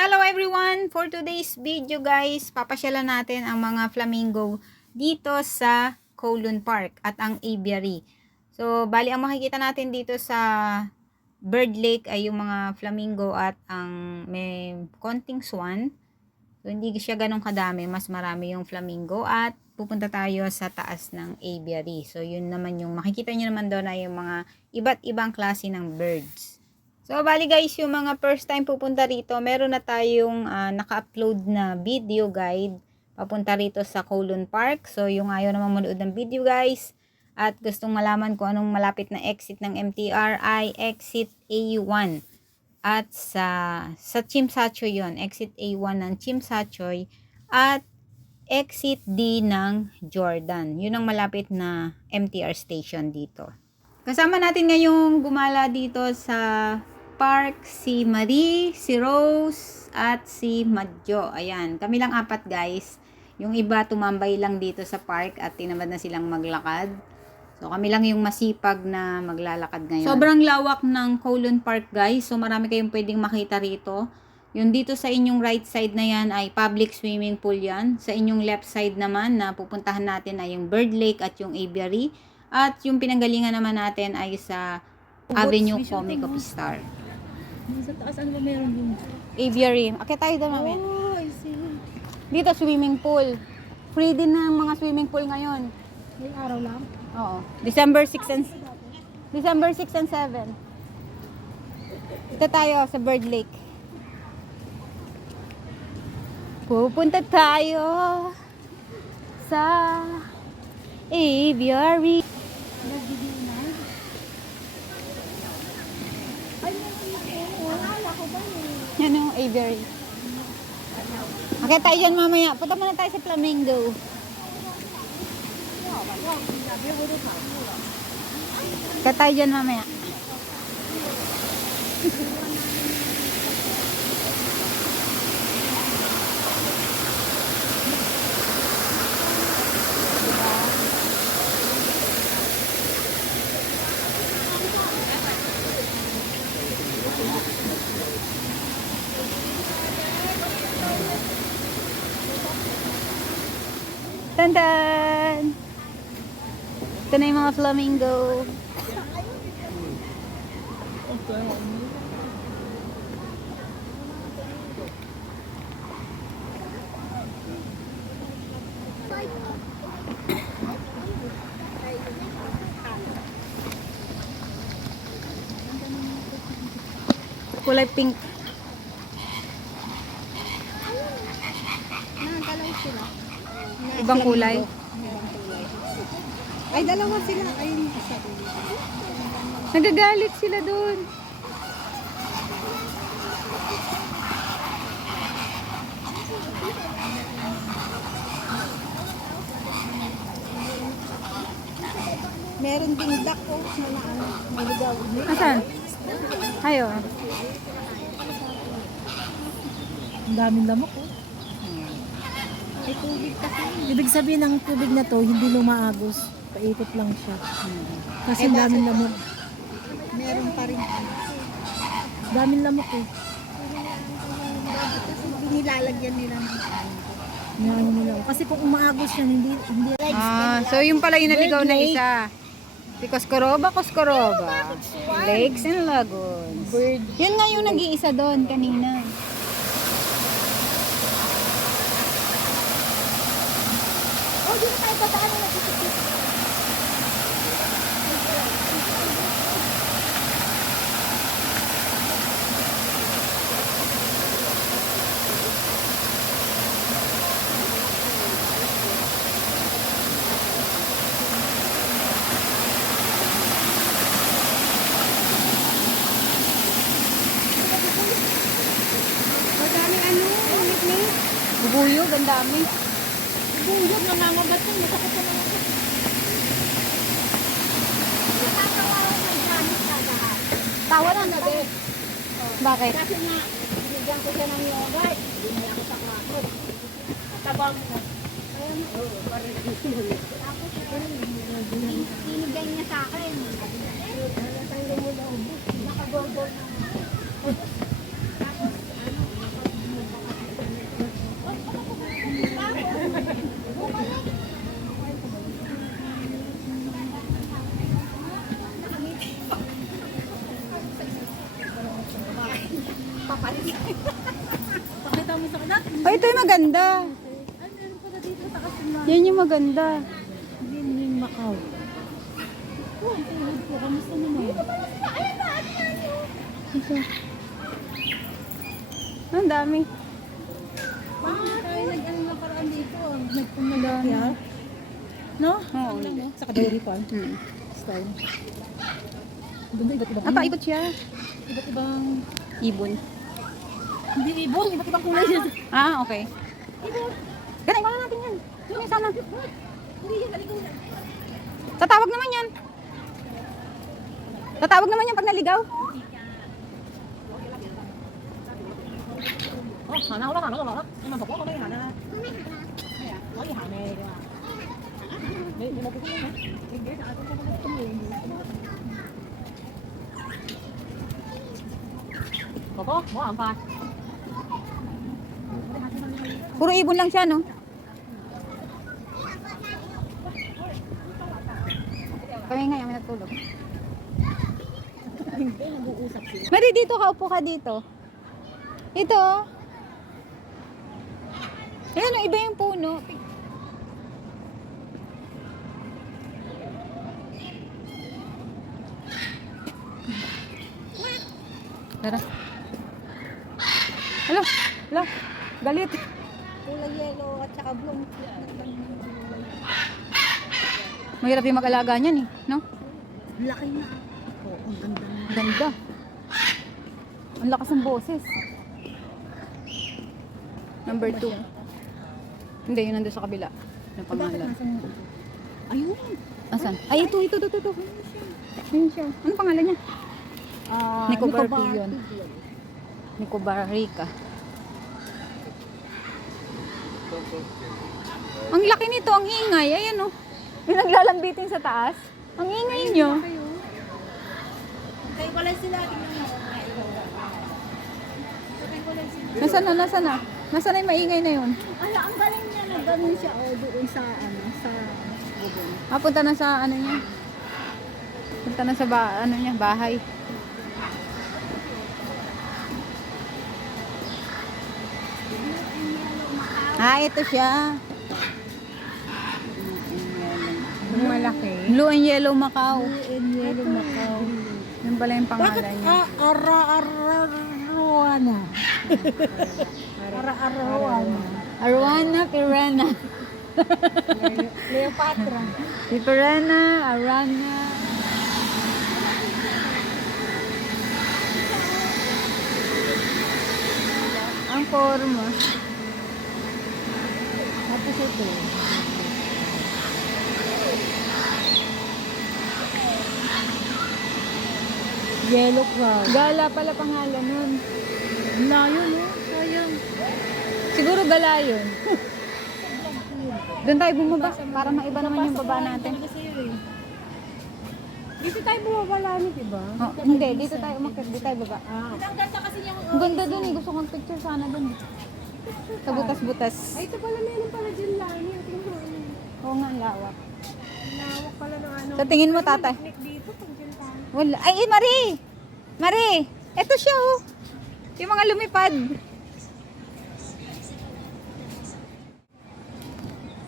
Hello everyone! For today's video guys, papasyalan natin ang mga flamingo dito sa Kowloon Park at ang aviary. So, bali ang makikita natin dito sa Bird Lake ay yung mga flamingo at ang may konting swan. So, hindi siya ganun kadami, mas marami yung flamingo at pupunta tayo sa taas ng aviary. So, yun naman yung makikita nyo naman doon ay yung mga iba't ibang klase ng birds. So, bali guys, yung mga first time pupunta rito, meron na tayong naka-upload na video guide papunta rito sa Kowloon Park. So, yung ayaw naman manood ng video guys at gustong malaman kung anong malapit na exit ng MTR ay exit A1. At sa Chimsachoy yon, exit A1 ng Chimsachoy at exit D ng Jordan. Yun ang malapit na MTR station dito. Kasama natin ngayong gumala dito sa park si Marie, si Rose, at si Madjo. Ayan, kami lang apat guys. Yung iba tumambay lang dito sa park at tinamad na silang maglakad. So kami lang yung masipag na maglalakad ngayon. Sobrang lawak ng Kowloon Park guys. So marami kayong pwedeng makita rito. Yung dito sa inyong right side na yan ay public swimming pool yan. Sa inyong left side naman na pupuntahan natin ay yung Bird Lake at yung aviary. At yung pinanggalingan naman natin ay sa Avenue Comic of Star. Sa taas, ano ba meron din? Aviary. Okay tayo doon mamaya. Oh, I see. Dito swimming pool. Free din na mga swimming pool ngayon. May araw lang? Oo. December 6 and 7. Ito tayo sa Bird Lake. Pupunta tayo sa aviary. Yan yung aviary. Okay tayo dyan mamaya. Punta muna tayo sa flamingo. Okay tayo dyan mamaya. Tandan! Ito na yung mga flamingo. Kulay pink. Nakakalaw sila. Ibang kulay. Ay, dalawa sila. Ayun, sabi. Nagagalit sila doon. Meron ding duck na maligaw. Asan? Ayun. Ang daming lamok oh. Ay, tubig kasi. Ibig sabihin ng tubig na to, hindi lumaagos. Paikot lang siya. Kasi ang daming lamok. Meron pa rin. Daming lamok eh. Nilalagyan nila ng nila. Kasi kung umaagos yan, hindi So yung pala yung naligaw na isa. Si Koskoroba. Lakes and Lagoons. bird. Yun nga yung nag-iisa doon kanina. Oh, dito tayo pa saan na nagsisikip. Madaming ulit. Bubuyog, ang dami. Buyog, nangangagat yun. Masakit sa mga sakit. Tawa na nabi. Bakit? Kasi nga, binigyan ko siya ng yoga. Binigyan ako sa krakot. Tabang na. Tapos, binigyan niya sa akin. Nakagogol na. Pakita mo sa kanat. Ay, ito yung maganda. Ay, meron pala dito sa kasunod. Yan yung maganda. Ginning Macau. Oh, ang tulad po. Kamusta naman? Ang dami. Tayo nag-ano na paraan dito. Nagpumagyar. No? Oo. Sa dairy farm. Style. Doon ba iba't ibang Paikot siya. iba't ibang Ibon. hindi ibon, iba't ibang kulay siya. Ah, okay. Ganun, iwanan natin yan. Yun yung sana. Hindi yan, naligaw yan. Tatawag naman yan. Tatawag naman yan pag naligaw. Oh, hana wala hana wala. Ano ba ko ba hana? Wala hana. May mo ko na. Hindi sa atin ko Koko, mo ang pa. Puro ibon lang siya, no? Kami nga yung natulog. Hindi nag-uusap sila. Mari, dito ka. Upo ka dito. Ito. oh. Ayan, oh, iba yung puno. Tara. Hala, hala. Galit. Kulay yellow at saka blue. Mahirap yung mag-alaga niyan eh, no? Laki na. Oo, ang ganda. Ang ganda. Ang lakas ng boses. Number 2. Hindi, yun nandun sa kabila. Yung pangalan. Ayun. Asan? Ay, ito. Ayun siya. Ano pangalan niya? Nicobar Pigeon. Nicobar Rica. Ang laki nito, ang ingay. Ayan oh. Yung naglalambitin sa taas. Ang ingay nyo. Kaya kulay sila. Tingnan mo. Nasaan na? Nasaan na yung maingay na yun? Ala, ang galing niya na ganun siya doon sa sa bubong. Punta na sa ano niya. Punta na sa bahay. Ito siya. Malaki. Blue and Yellow Macau. Yellow Macau. Yun pala yung pangalan niya. Ara-ara-ruana. Ara-ara-ruana. Arowana Pirana. Cleopatra. Si Pirana, Arana. Ang forma. Tapos ito. Yellow crab. Gala pala pangalan nun. Layo, no? Sayang. Siguro gala yun. Doon tayo bumaba para maiba naman yung baba natin. Dito tayo bumabala ni, diba? Oh, hindi, dito tayo umakit, dito tayo baba. Ang ganda kasi yung... Ang ganda dun eh, gusto kong picture sana dun. Sa butas-butas. Ay, ito pala meron pala dyan lang. Tingnan mo. Oo nga, ang lawak. Lawak pala ng ano. Sa tingin mo, tatay? Dito, pag dyan tayo. Wala. Ay, Marie! Marie! Eto siya oh. Yung mga lumipad.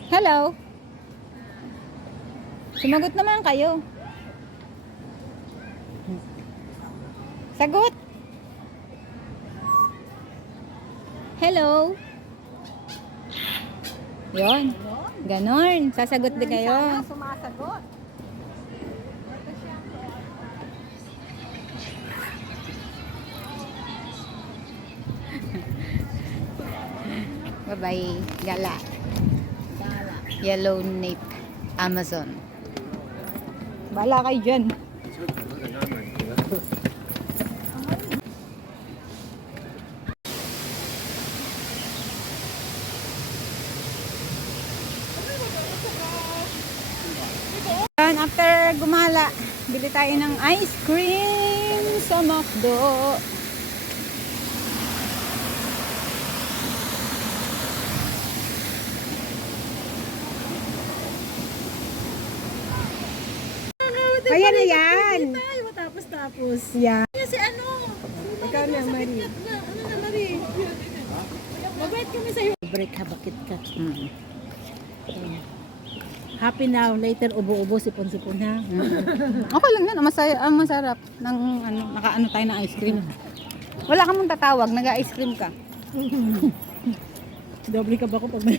Hello? Sumagot naman kayo. Sagot! Hello? Yon. Ganon. Sasagot din kayo. Sumasagot. Bye-bye. Gala. Yellow nape. Amazon. Bala kayo dyan. Yan, after gumala, bili tayo ng ice cream sa McDo. Ayan na yan. Tayo, tapos. Yan. Kasi ano? Ikaw na, Marie. Ano na, Marie? kami sa'yo. Break ha, bakit ka? Mm. Happy now, later ubo-ubo, sipon-sipon ha. Okay lang yan. Masarap. Ng, nakaano tayo ng ice cream. Wala ka mong tatawag. Nag-ice cream ka. Doble ka ba ko pag may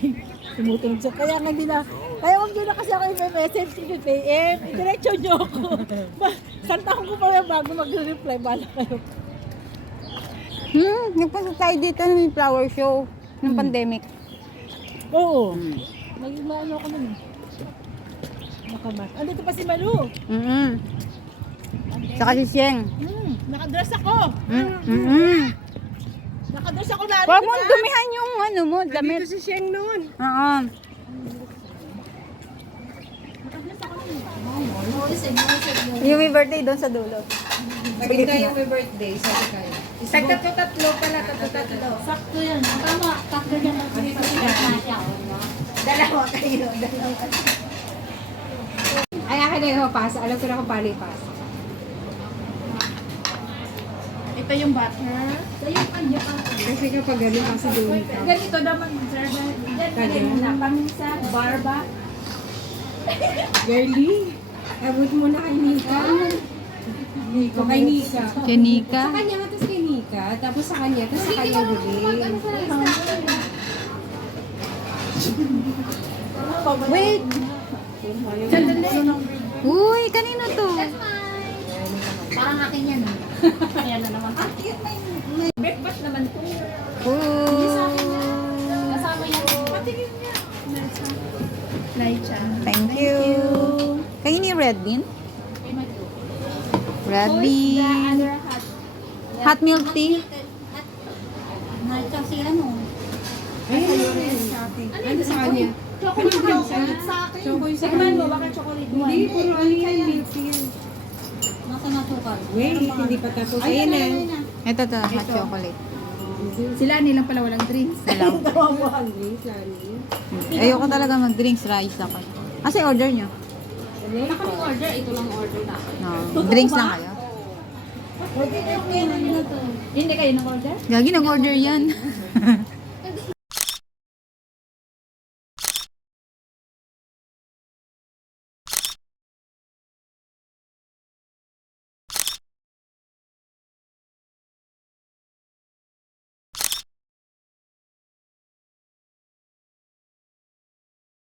tumutunog sa... Kaya nga hindi na... Kaya wag nyo na kasi ako yung message ko PM. I-diretso nyo ako. Santahan ko pa yan bago mag-reply. Bala kayo. Nagpunta tayo dito ng may flower show ng pandemic. Oo. Nag-ano ako nun. Nakamat. Andito pa si Malu. Saka si Sieng. Nakadress ako. Nakadress ako na. Huwag mong dumihan yung ano mo, damit. Nandito si Sheng noon. Oo. Yung may birthday doon sa dulo. Pagka kayo may birthday, sabi kayo. Tatlo pala, tatlo. Sakto yan. Tama. Tatlo yan. Dalawa kayo, dalawa. Ay, akin na yung pasa. Alam ko na kung paano yung pasa. Ito yung butter. Kasi kapag gano'n kasi doon ka. Ganito naman, sir. Ganito na. Pangisa, barba. Girlie, abot mo na kay Nika. Nika, kay Nika. Kenika. Sa kanya, tapos kay Nika. Tapos sa kanya, tapos sa kanya huli. Wait. Uy, kanino to? Parang akin yan. Ayan na naman. Breakfast naman po. Kasama yan. Patingin niya. Laicha. Thank you. Kanino yung red bean? Red bean. Hot milk tea. Kasi ano? Ayun. Ano sa kanya? Chocolate sa akin. Chocolate sa Tikman mo, kanya. baka chocolate mo. Hindi, puro ano yan, milk yan. Nasa nasukal. Wait, hindi pa tapos. Ayun na. Ito to, hot chocolate. Sila nilang pala walang drinks. Hello. Walang drinks, Lani. Ayoko talaga mag-drinks, rice ako. Kasi order nyo. Wala kami order, ito lang order na. No. Drinks lang kayo. Hindi kayo nag-order? Gagi, nag-order yan.